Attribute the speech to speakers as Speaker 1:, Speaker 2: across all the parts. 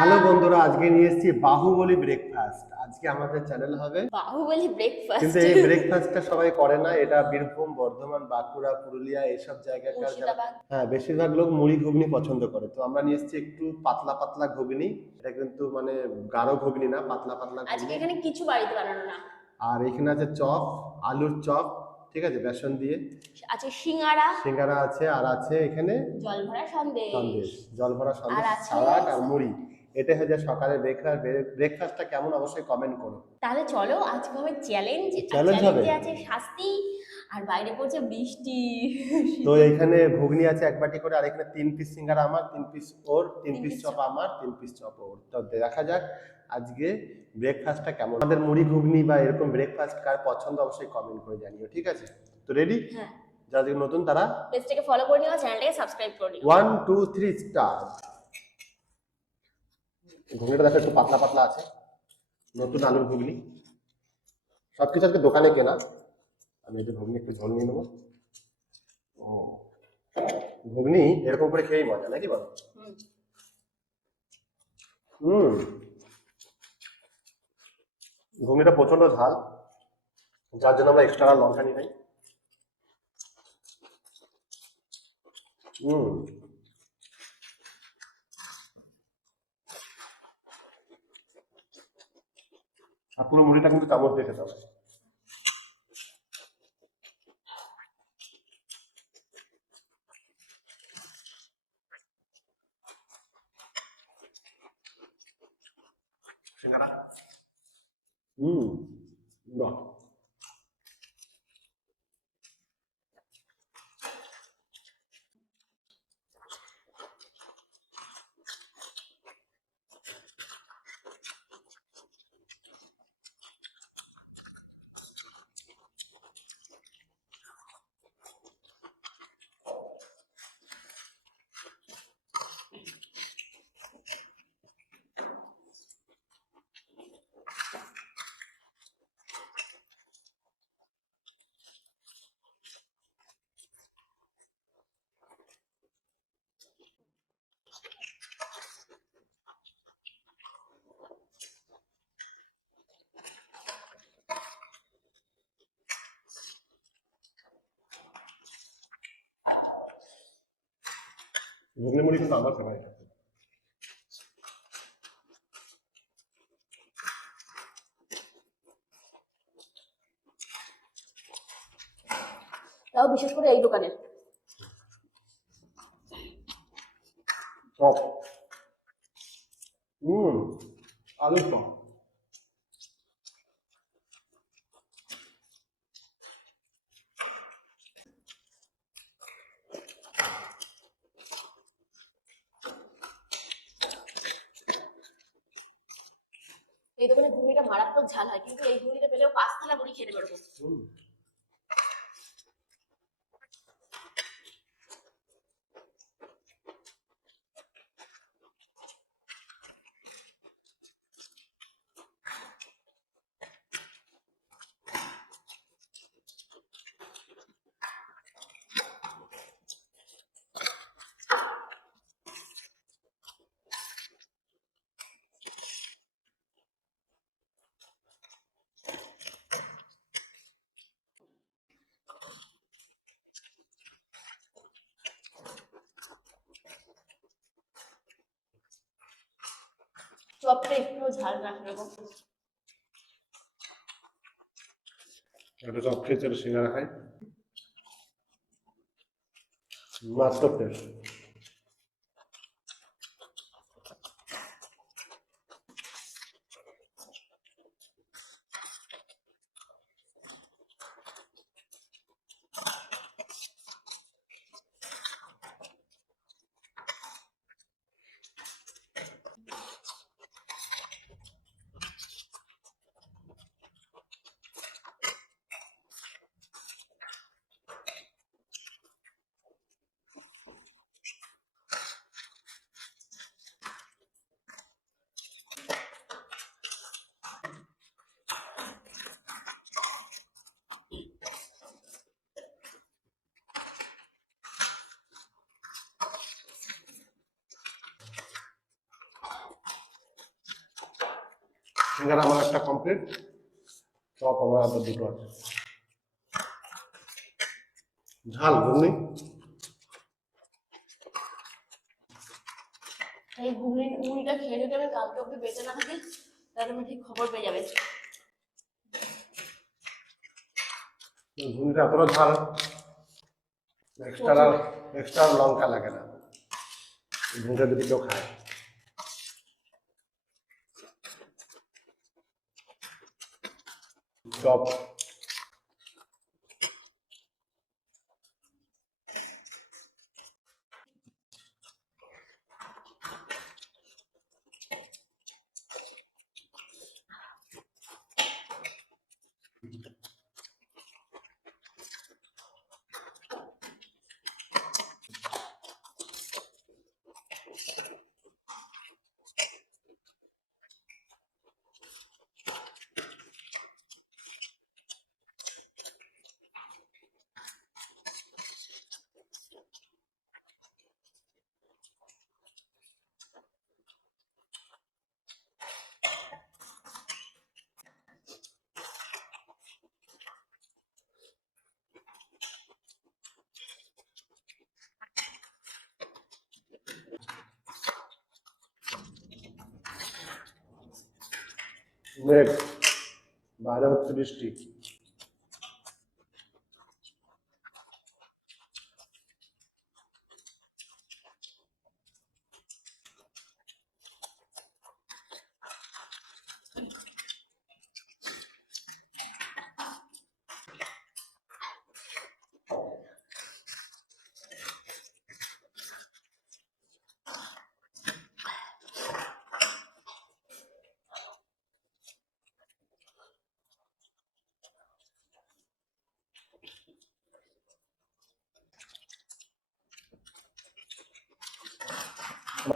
Speaker 1: Hello বন্ধুরা আজকে নিয়ে এসেছি বাহুবলী ব্রেকফাস্ট আজকে আমাদের চ্যানেল হবে
Speaker 2: বাহুবলী ব্রেকফাস্ট
Speaker 1: কিন্তু এই ব্রেকফাস্টটা সবাই করে না এটা বীরভূম বর্ধমান বাঁকুড়া পুরুলিয়া এইসব জায়গাকার যারা হ্যাঁ বেশিরভাগ লোক মুড়ি ঘুগনি পছন্দ করে তো আমরা নিয়ে এসেছি একটু পাতলা পাতলা ঘুগনি এটা কিন্তু মানে গাঢ় ঘুগনি না পাতলা পাতলা
Speaker 2: আজকে এখানে কিছু বাড়িতে বানানো না
Speaker 1: আর এখানে আছে চপ আলুর চপ ঠিক আছে বেসন দিয়ে
Speaker 2: আছে সিঙ্গারা
Speaker 1: সিঙ্গারা আছে আর আছে এখানে
Speaker 2: জলভরা সন্দেশ
Speaker 1: সন্দেশ জলভরা সন্দেশ সালাড আর মুড়ি এটা হয়ে যায় সকালের ব্রেকফাস্ট ব্রেকফাস্টটা কেমন অবশ্যই কমেন্ট করো
Speaker 2: তাহলে চলো আজকে হবে চ্যালেঞ্জ চ্যালেঞ্জ হবে আছে শাস্তি আর বাইরে পড়ছে বৃষ্টি
Speaker 1: তো এখানে ঘুগনি আছে এক বাটি করে আর এখানে তিন পিস সিঙ্গার আমার তিন পিস ওর তিন পিস চপ আমার তিন পিস চপ ওর তো দেখা যাক আজকে ব্রেকফাস্টটা কেমন আমাদের মুড়ি ঘুগনি বা এরকম ব্রেকফাস্ট কার পছন্দ অবশ্যই কমেন্ট করে জানিও ঠিক আছে তো রেডি হ্যাঁ যারা নতুন তারা
Speaker 2: পেজটাকে ফলো করে নিও চ্যানেলটাকে সাবস্ক্রাইব করে
Speaker 1: নিও 1 2 3 স্টার ঘুগনিটা দেখো একটু পাতলা পাতলা আছে নতুন আলুর ঘুগনি সব কিছু আজকে দোকানে কেনা আমি একটু ঘুগনি একটু ঝোল নিয়ে নেবো ও ঘুগনি এরকম করে খেয়েই মজা নাকি বলো হুম ঘুগনিটা প্রচন্ড ঝাল যার জন্য আমরা এক্সট্রা লঙ্কা নিয়ে নেই হুম আর পুরো মুড়িটা কিন্তু কামড় দিয়ে খেতে হবে ঘুগনি মুড়ি কিন্তু আমার ফেভারিট
Speaker 2: তাও বিশেষ করে এই দোকানের
Speaker 1: টপ আলুর টপ
Speaker 2: ঝাল হয় কিন্তু এই ঘুগনিটা পেলেও থালা মুড়ি খেতে পারবো চপটা একটু ঝাল রাখবো
Speaker 1: একটা চপ খেয়ে চলো সিঙ্গারা খাই মাছ চপ আমার একটা কমপ্লিট টপ আমার আবার দুটো আছে ঝাল ঘুগনি
Speaker 2: এই ঘুগনি ঘুগনিটা খেয়ে যদি আমি কালকে অব্দি বেঁচে না থাকি তাহলে আমি ঠিক খবর পেয়ে যাবে
Speaker 1: ঘুগনিটা এতটা ঝাল এক্সট্রা এক্সট্রা লঙ্কা লাগে না ঘুগনিটা যদি কেউ খায় Stop. নেট বারো সৃষ্টি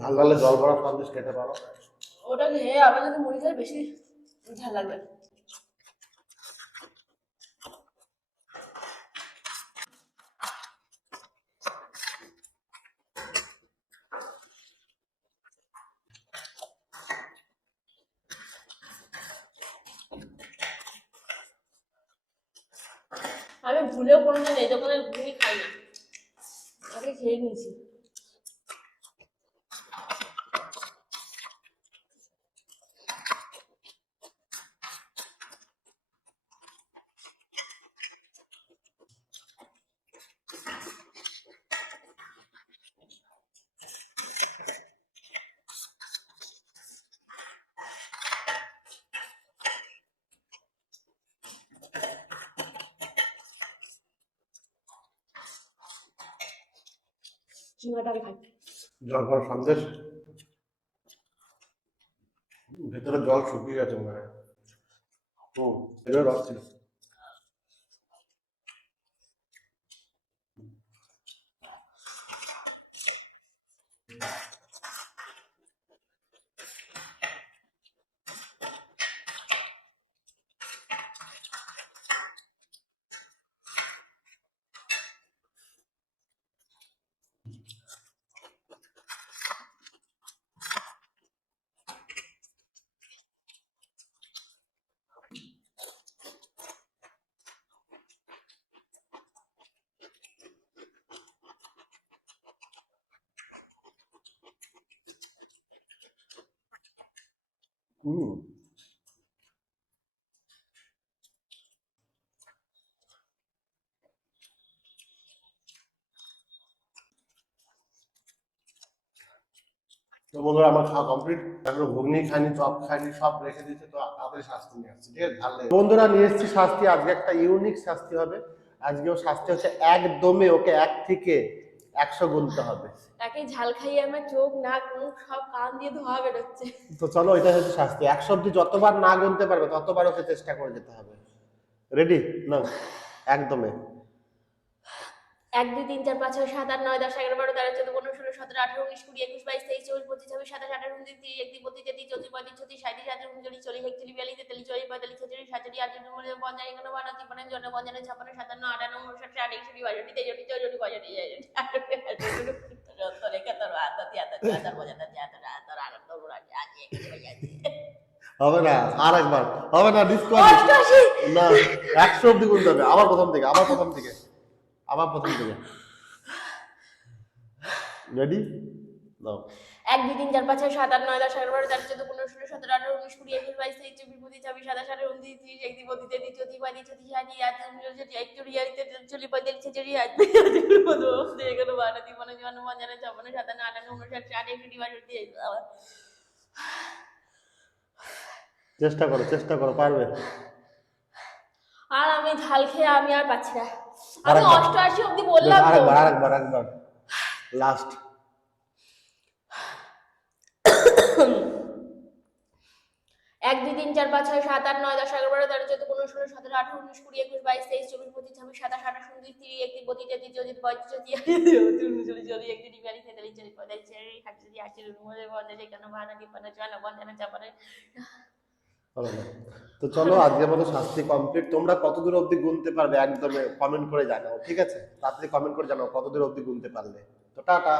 Speaker 1: ঝাল লাগলে জল ভরা সন্দেশ খেতে পারো
Speaker 2: ওটা যদি মুড়ি বেশি ঝাল লাগবে আমি ভুলেও কোনোদিন এই দোকানে ঘুরি খাই না আগে খেয়ে নিয়েছি সিঙ্গাটাকে খাই
Speaker 1: জল ভরা সন্দেশ ভেতরে জল শুকিয়ে গেছে মনে হয় হুম এবার রাখছি তো বন্ধুরা আমার খাওয়া কমপ্লিট তারপরে ঘুগনি খাইনি চপ খাইনি সব রেখে দিচ্ছে তো তাদের শাস্তি নিয়ে আসছে ঠিক আছে ভালো বন্ধুরা নিয়ে এসেছি শাস্তি আজকে একটা ইউনিক শাস্তি হবে আজকে ও শাস্তি হচ্ছে একদমে ওকে এক থেকে একশো গুনতে হবে
Speaker 2: তাকে ঝাল খাইয়ে আমার চোখ নাক মুখ সব কান দিয়ে ধোয়া বেরোচ্ছে
Speaker 1: তো চলো এটা হচ্ছে শাস্তি একশো অব্দি যতবার না গুনতে পারবে ততবার ওকে চেষ্টা করে যেতে হবে রেডি না একদমই
Speaker 2: এক দুই তিন চার পাঁচ ছয় সাত আট নয় দশ এগারো বারো তেরো চোদ্দ পনেরো ষোলো সতেরো আঠারো উনিশ কুড়ি একুশ বাইশ তেইশ চব্বিশ পঁচিশ ছাব্বিশ সাতাশ আঠাশ উনত্রিশ তিরিশ একত্রিশ বত্রিশ তেত্রিশ চৌত্রিশ পঁয়ত্রিশ ছত্রিশ সাঁত্রিশ আঠাশ উনচল্লিশ চল্লিশ একচল্লিশ বিয়াল্লিশ তেতাল্লিশ চল্লিশ পঁয়তাল্লিশ ছেচল্লিশ সাতচল্লিশ আটচল্লিশ উনচল্লিশ পঞ্চাশ একান্ন বান্ন তিপ্পান্ন চুয়ান্ন পঞ্চান্ন ছাপ্পান্ন সাতান্ন আটান্ন উনষাট আটষট্টি বাষট্টি তেষট্টি চৌষট্টি পঁয়ষট্টি সত্তর
Speaker 1: আবার প্রথম থেকে আবার প্রথম থেকে আবার প্রথম থেকে রেডি দাও
Speaker 2: এক দুই তিন চার পাঁচ ছয় সাত আট নয় দশ এগারো বারো তেরো চোদ্দ পনেরো ষোলো সতেরো আঠারো উনিশ কুড়ি একুশ বাইশ তেইশ চব্বিশ পঁচিশ ছাব্বিশ সাতাশ আঠারো উনত্রিশ ত্রিশ একদিন বত্রিশ তেত্রিশ চৌত্রিশ পঁয়ত্রিশ ছত্রিশ সাঁত্রিশ আটত্রিশ আট চল্লিশ পঁয়তাল্লিশ ছেচল্লিশ আটত্রিশ এগারো বারো তিপ্পান্ন চুয়ান্ন পঞ্চান্ন ছাপ্পান্ন সাতান্ন আটান্ন উনষাট ষাট একষট্টি বাষট্টি
Speaker 1: চেষ্টা করো চেষ্টা করো পারবে
Speaker 2: আর আমি ঝাল খেয়ে আমি আর পাচ্ছি না এক দুই তিন চার পাঁচ ছয় সাত আট নয় দশ এগারো বারো তেরো চোদ্দ পনেরো ষোলো সতেরো আঠারো উনিশ কুড়ি একুশ বাইশ তেইশ চব্বিশ পঁচিশ ছাব্বিশ সাতাশ আঠাশ উনত্রিশ তিরিশ একত্রিশ বত্রিশ তেত্রিশ চৌত্রিশ পঁয়ত্রিশ চৌত্রিশ চল্লিশ একত্রিশ বিয়াল্লিশ তেতাল্লিশ চল্লিশ পঁয়তাল্লিশ ছিয়াশি সাতচল্লিশ আশি উনপঞ্চাশ একান্ন বাহান্ন তিপ্পান্ন চুয়ান্ন পঞ্চান্ন চাপান্ন তো চলো আজকের মতো শাস্তি কমপ্লিট তোমরা কতদূর অবধি গুনতে পারবে একদমে কমেন্ট করে জানাও ঠিক আছে তাড়াতাড়ি কমেন্ট করে জানাও কতদূর অবধি গুনতে পারলে তো টাটা